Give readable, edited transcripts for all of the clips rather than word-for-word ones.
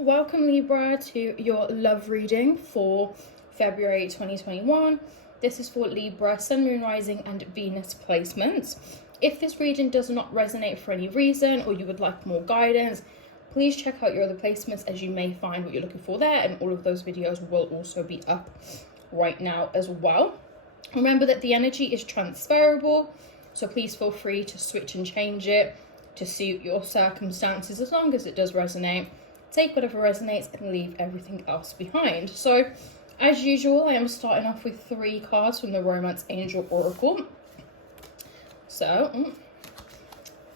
Welcome Libra to your love reading for February 2021. This is for Libra, Sun, Moon, Rising and Venus placements. If this reading does not resonate for any reason or you would like more guidance, please check out your other placements as you may find what you're looking for there, and all of those videos will also be up right now as well. Remember that the energy is transferable, so please feel free to switch and change it to suit your circumstances as long as it does resonate. Take whatever resonates and leave everything else behind. So, as usual, I am starting off with 3 cards from the Romance Angel Oracle. So,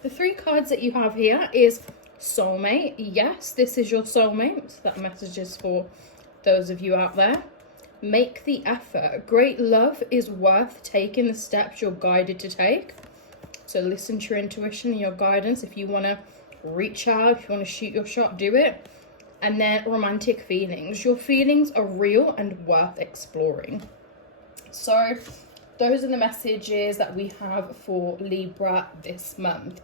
the 3 cards that you have here is Soulmate. Yes, this is your soulmate. So that message is for those of you out there. Make the effort. Great love is worth taking the steps you're guided to take. So listen to your intuition and your guidance. If you want to reach out, if you want to shoot your shot, do it. And then romantic feelings. Your feelings are real and worth exploring. So those are the messages that we have for Libra this month.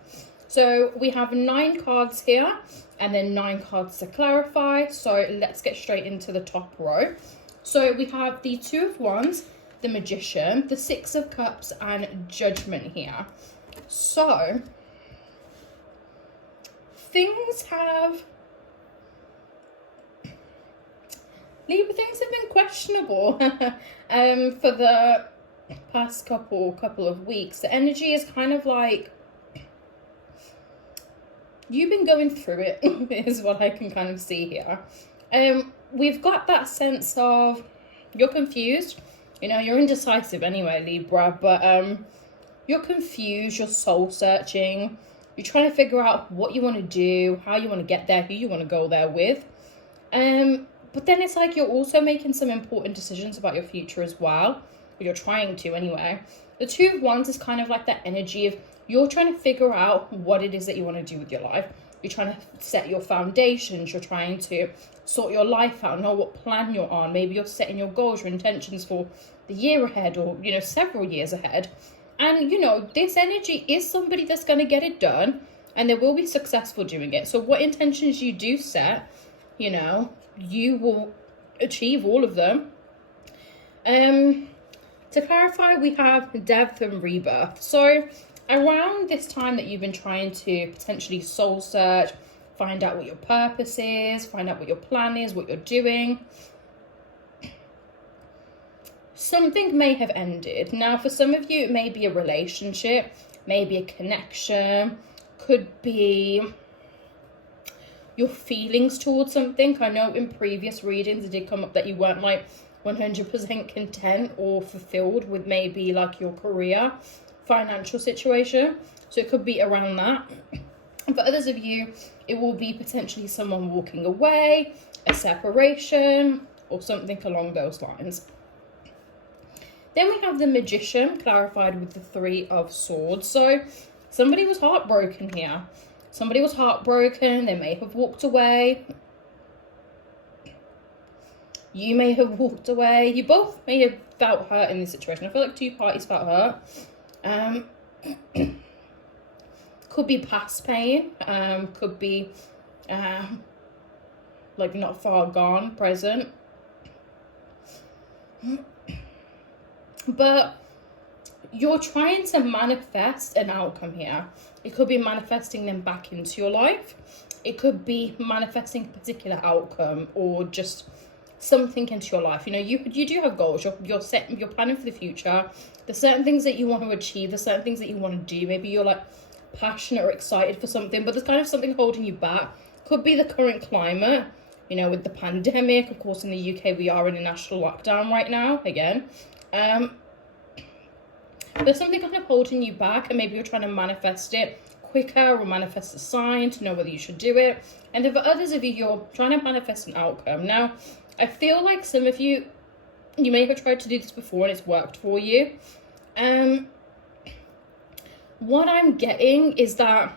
So we have 9 cards here and then 9 cards to clarify. So let's get straight into the top row. So we have the 2 of Wands, the Magician, the 6 of Cups and Judgment here. So things have Libra, things have been questionable for the past couple of weeks. The energy is kind of like you've been going through it is what I can kind of see here. We've got that sense of you're confused. You know, you're indecisive anyway, Libra, but you're confused, you're soul searching. You're trying to figure out what you want to do, how you want to get there, who you want to go there with. But then it's like you're also making some important decisions about your future as well. Or you're trying to anyway. The 2 of Wands is kind of like that energy of you're trying to figure out what it is that you want to do with your life. You're trying to set your foundations. You're trying to sort your life out, know what plan you're on. Maybe you're setting your goals, your intentions for the year ahead or, you know, several years ahead. And, you know, this energy is somebody that's going to get it done and they will be successful doing it. So what intentions you do set, you know, you will achieve all of them. To clarify, we have death and rebirth. So around this time that you've been trying to potentially soul search, find out what your purpose is, find out what your plan is, what you're doing, something may have ended. Now, for some of you, it may be a relationship, maybe a connection, could be your feelings towards something. I know in previous readings it did come up that you weren't like 100% content or fulfilled with maybe like your career, financial situation. So it could be around that. For others of you, it will be potentially someone walking away, a separation, or something along those lines. Then we have the Magician, clarified with the 3 of Swords. So somebody was heartbroken here. Somebody was heartbroken. They may have walked away. You may have walked away. You both may have felt hurt in this situation. I feel like 2 parties felt hurt. Could be past pain. Could be like not far gone, present. But you're trying to manifest an outcome here. It could be manifesting them back into your life. It could be manifesting a particular outcome or just something into your life. You know, you do have goals. You're planning for the future. There's certain things that you want to achieve. There's certain things that you want to do. Maybe you're like passionate or excited for something, but there's kind of something holding you back. Could be the current climate, you know, with the pandemic. Of course, in the UK, we are in a national lockdown right now, again. There's something kind of holding you back, and maybe you're trying to manifest it quicker or manifest a sign to know whether you should do it. And then for others of you, you're trying to manifest an outcome. Now, I feel like some of you may have tried to do this before and it's worked for you. What I'm getting is that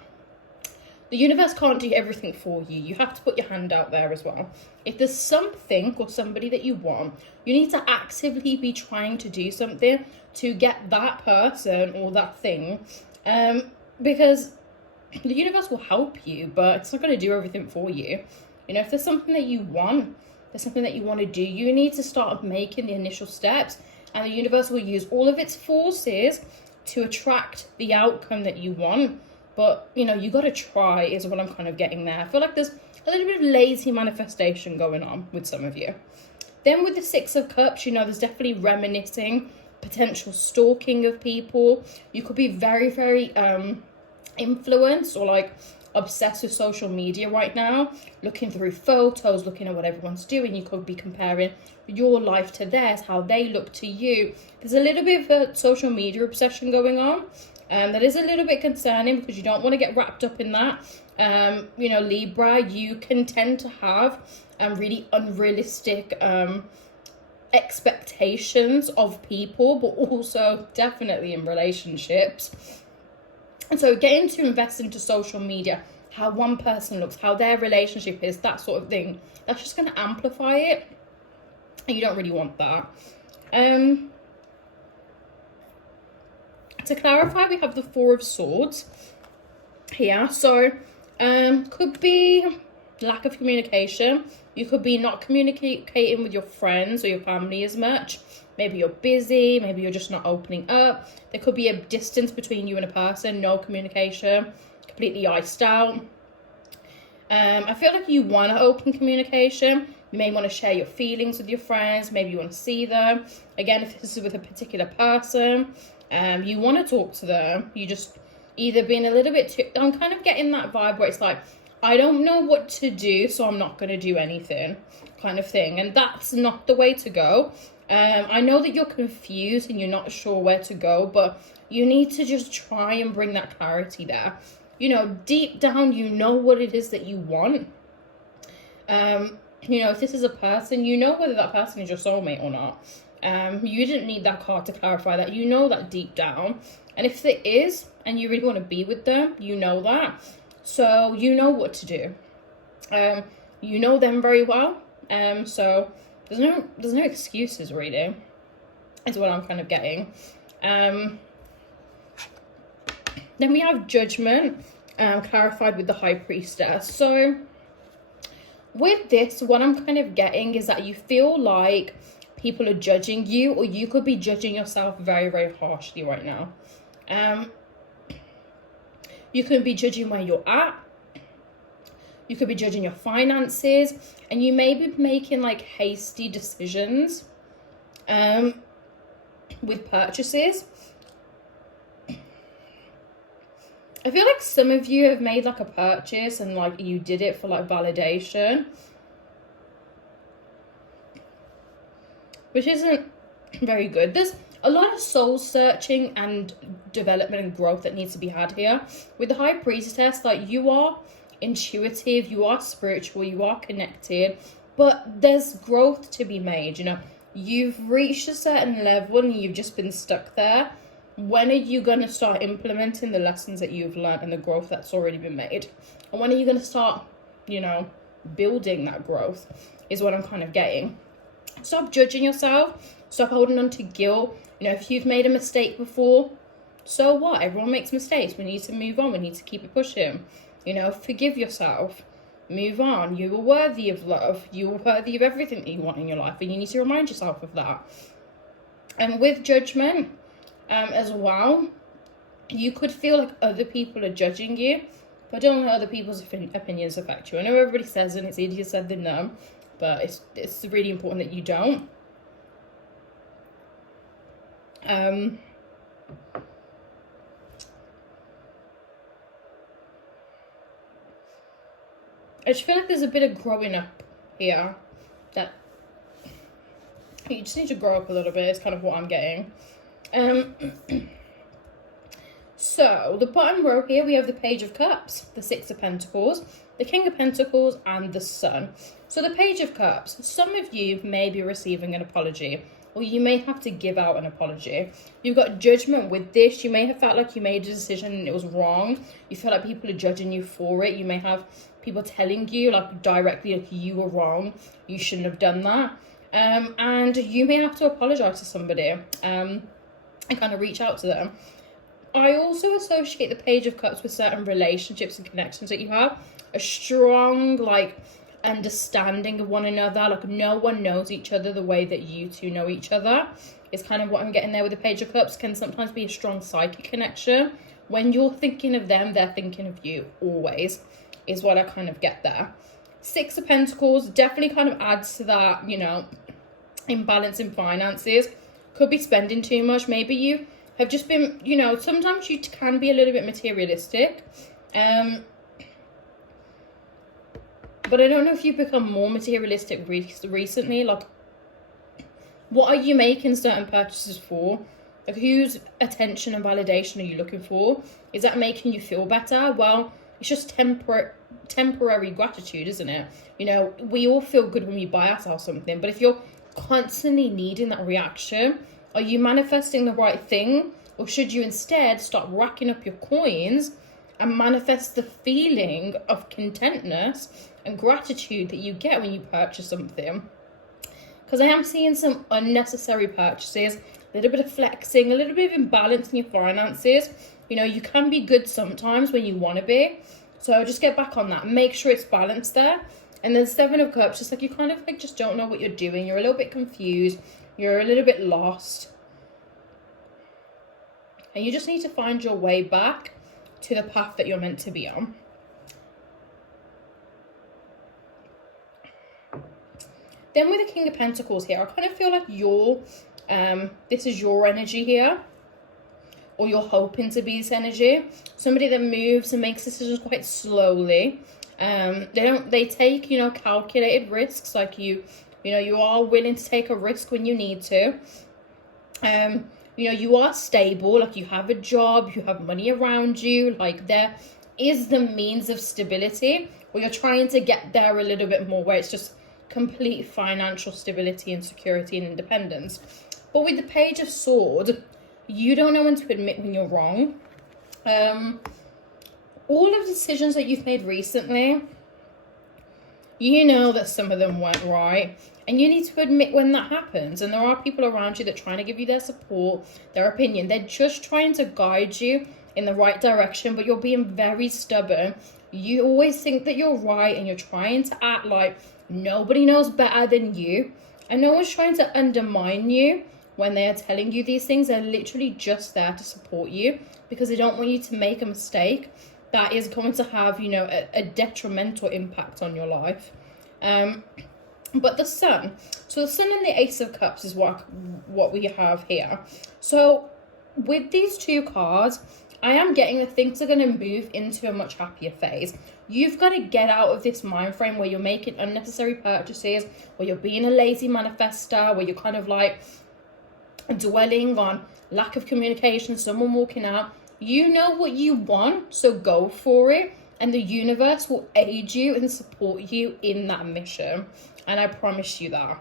the universe can't do everything for you. You have to put your hand out there as well. If there's something or somebody that you want, you need to actively be trying to do something to get that person or that thing. Because the universe will help you, but it's not going to do everything for you. You know, if there's something that you want, there's something that you want to do, you need to start making the initial steps, and the universe will use all of its forces to attract the outcome that you want. But, you know, you got to try is what I'm kind of getting there. I feel like there's a little bit of lazy manifestation going on with some of you. Then with the Six of Cups, you know, there's definitely reminiscing, potential stalking of people. You could be very, very influenced or like obsessed with social media right now, looking through photos, looking at what everyone's doing. You could be comparing your life to theirs, how they look to you. There's a little bit of a social media obsession going on. That is a little bit concerning because you don't want to get wrapped up in that. You know, Libra, you can tend to have really unrealistic expectations of people, but also definitely in relationships. And so getting to invest into social media, how one person looks, how their relationship is, that sort of thing, that's just going to amplify it. And you don't really want that. To clarify, we have the Four of Swords here. So could be lack of communication. You could be not communicating with your friends or your family as much. Maybe you're busy, maybe you're just not opening up. There could be a distance between you and a person, no communication, completely iced out. I feel like you want to open communication. You may want to share your feelings with your friends. Maybe you want to see them. Again, if this is with a particular person, you want to talk to them. You just either being a little bit too... I'm kind of getting that vibe where it's like, I don't know what to do, so I'm not going to do anything kind of thing. And that's not the way to go. I know that you're confused and you're not sure where to go, but you need to just try and bring that clarity there. You know, deep down, you know what it is that you want. You know, if this is a person, you know whether that person is your soulmate or not. You didn't need that card to clarify that. You know that deep down. And if it is, and you really want to be with them, you know that. So you know what to do. You know them very well. So there's no excuses really, is what I'm kind of getting. Then we have Judgment, clarified with the High Priestess. So with this, what I'm kind of getting is that you feel like people are judging you, or you could be judging yourself very, very harshly right now. You could be judging where you're at. You could be judging your finances, and you may be making like hasty decisions with purchases. I feel like some of you have made like a purchase and like you did it for like validation, which isn't very good. There's a lot of soul searching and development and growth that needs to be had here. With the High Priestess, like, you are intuitive, you are spiritual, you are connected, but there's growth to be made. You know, you've reached a certain level and you've just been stuck there. When are you going to start implementing the lessons that you've learned and the growth that's already been made? And when are you going to start, you know, building that growth is what I'm kind of getting. Stop judging yourself. Stop holding on to guilt. You know, if you've made a mistake before, so what? Everyone makes mistakes. We need to move on. We need to keep it pushing. You know, forgive yourself. Move on. You are worthy of love. You are worthy of everything that you want in your life. And you need to remind yourself of that. And with Judgment as well, you could feel like other people are judging you, but don't let other people's opinions affect you. I know everybody says it, and it's easier said than done, but it's really important that you don't. I just feel like there's a bit of growing up here, that you just need to grow up a little bit, is kind of what I'm getting. So the bottom row here, we have the Page of Cups, the Six of Pentacles, the King of Pentacles, and the Sun. So the Page of Cups, some of you may be receiving an apology, or you may have to give out an apology. You've got Judgment with this. You may have felt like you made a decision and it was wrong. You feel like people are judging you for it. You may have people telling you like directly, like, you were wrong, you shouldn't have done that. And you may have to apologize to somebody and kind of reach out to them. I also associate the Page of Cups with certain relationships and connections that you have. A strong, like, understanding of one another. Like, no one knows each other the way that you two know each other. Is kind of what I'm getting there with the Page of Cups. Can sometimes be a strong psychic connection. When you're thinking of them, they're thinking of you always, is what I kind of get there. Six of Pentacles definitely kind of adds to that, you know, imbalance in finances. Could be spending too much. Maybe you have just been, you know, sometimes you can be a little bit materialistic. But I don't know if you've become more materialistic recently. Like, what are you making certain purchases for? Like, whose attention and validation are you looking for? Is that making you feel better? Well, it's just temporary gratitude, isn't it? You know, we all feel good when we buy ourselves something. But if you're constantly needing that reaction, are you manifesting the right thing? Or should you instead start racking up your coins and manifest the feeling of contentness and gratitude that you get when you purchase something? Because I am seeing some unnecessary purchases, a little bit of flexing, a little bit of imbalance in your finances. You know, you can be good sometimes when you want to be. So just get back on that. Make sure it's balanced there. And then Seven of Cups, just like you kind of like just don't know what you're doing. You're a little bit confused. You're a little bit lost. And you just need to find your way back to the path that you're meant to be on. Then with the King of Pentacles here, I kind of feel like this is your energy here. Or you're hoping to be this energy. Somebody that moves and makes decisions quite slowly. They take, you know, calculated risks. Like you know, you are willing to take a risk when you need to. You know, you are stable. Like, you have a job, you have money around you. Like, there is the means of stability. Or you're trying to get there a little bit more, where it's just complete financial stability and security and independence. But with the Page of Swords, you don't know when to admit when you're wrong. All of the decisions that you've made recently, you know that some of them weren't right. And you need to admit when that happens. And there are people around you that are trying to give you their support, their opinion. They're just trying to guide you in the right direction, but you're being very stubborn. You always think that you're right, and you're trying to act like nobody knows better than you. And no one's trying to undermine you when they are telling you these things. They're literally just there to support you, because they don't want you to make a mistake that is going to have, you know, a detrimental impact on your life. But the Sun. So the Sun and the Ace of Cups is what we have here. So with these two cards, I am getting that things are going to move into a much happier phase. You've got to get out of this mind frame where you're making unnecessary purchases, where you're being a lazy manifester, where you're kind of like dwelling on lack of communication, someone walking out. You know what you want, so go for it. And the universe will aid you and support you in that mission. And I promise you that.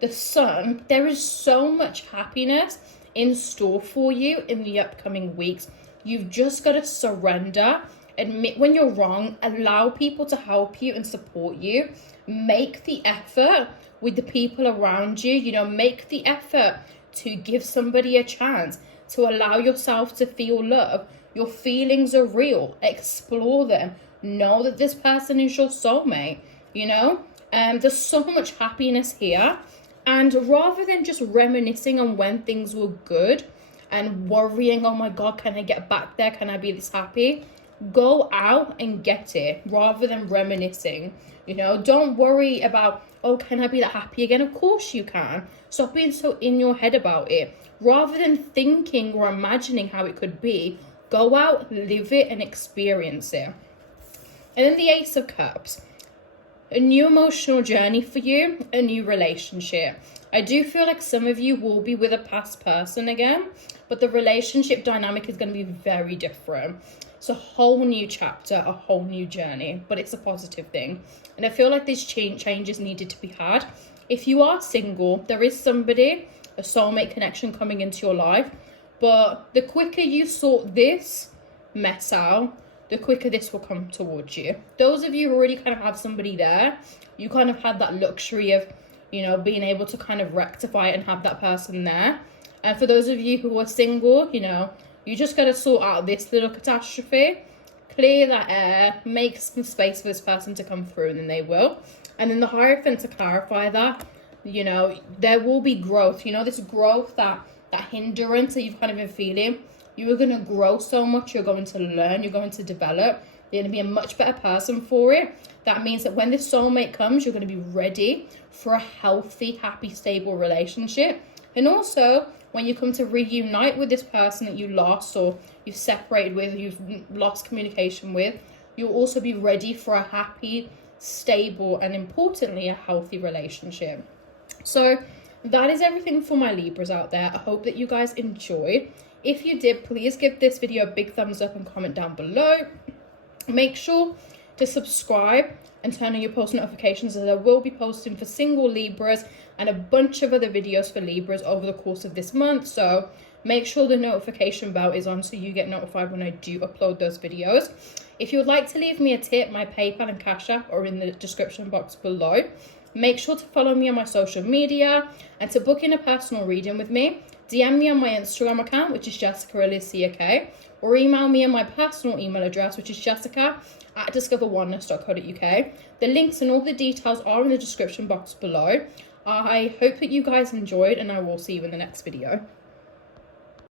The Sun, there is so much happiness in store for you in the upcoming weeks. You've just got to surrender, admit when you're wrong, allow people to help you and support you. Make the effort with the people around you, you know, make the effort to give somebody a chance, to allow yourself to feel love. Your feelings are real. Explore them. Know that this person is your soulmate, you know. There's so much happiness here. And rather than just reminiscing on when things were good and worrying, oh my God, can I get back there? Can I be this happy? Go out and get it rather than reminiscing. You know, don't worry about, oh, can I be that happy again? Of course you can. Stop being so in your head about it. Rather than thinking or imagining how it could be, go out, live it, and experience it. And then the Ace of Cups. A new emotional journey for you, a new relationship. I do feel like some of you will be with a past person again, but the relationship dynamic is going to be very different. It's a whole new chapter, a whole new journey, but it's a positive thing. And I feel like these changes needed to be had. If you are single, there is somebody, a soulmate connection coming into your life, but the quicker you sort this mess out, the quicker this will come towards you. Those of you who already kind of have somebody there, you kind of had that luxury of, you know, being able to kind of rectify it and have that person there. And for those of you who are single, you know, you just got to sort out this little catastrophe, clear that air, make some space for this person to come through, and then they will. And then the Hierophant, to clarify that, you know, there will be growth. You know, this growth, that hindrance that you've kind of been feeling, you are going to grow so much. You're going to learn. You're going to develop. You're going to be a much better person for it. That means that when this soulmate comes, you're going to be ready for a healthy, happy, stable relationship. And also, when you come to reunite with this person that you lost or you've separated with, you've lost communication with, you'll also be ready for a happy, stable, and importantly, a healthy relationship. So that is everything for my Libras out there. I hope that you guys enjoyed. If you did, please give this video a big thumbs up and comment down below. Make sure to subscribe and turn on your post notifications, as I will be posting for single Libras and a bunch of other videos for Libras over the course of this month. So make sure the notification bell is on so you get notified when I do upload those videos. If you would like to leave me a tip, my PayPal and Cash App are in the description box below. Make sure to follow me on my social media, and to book in a personal reading with me, DM me on my Instagram account, which is JessicaAlicia, or email me on my personal email address, which is jessica@discoveroneness.co.uk. The links and all the details are in the description box below. I hope that you guys enjoyed, and I will see you in the next video.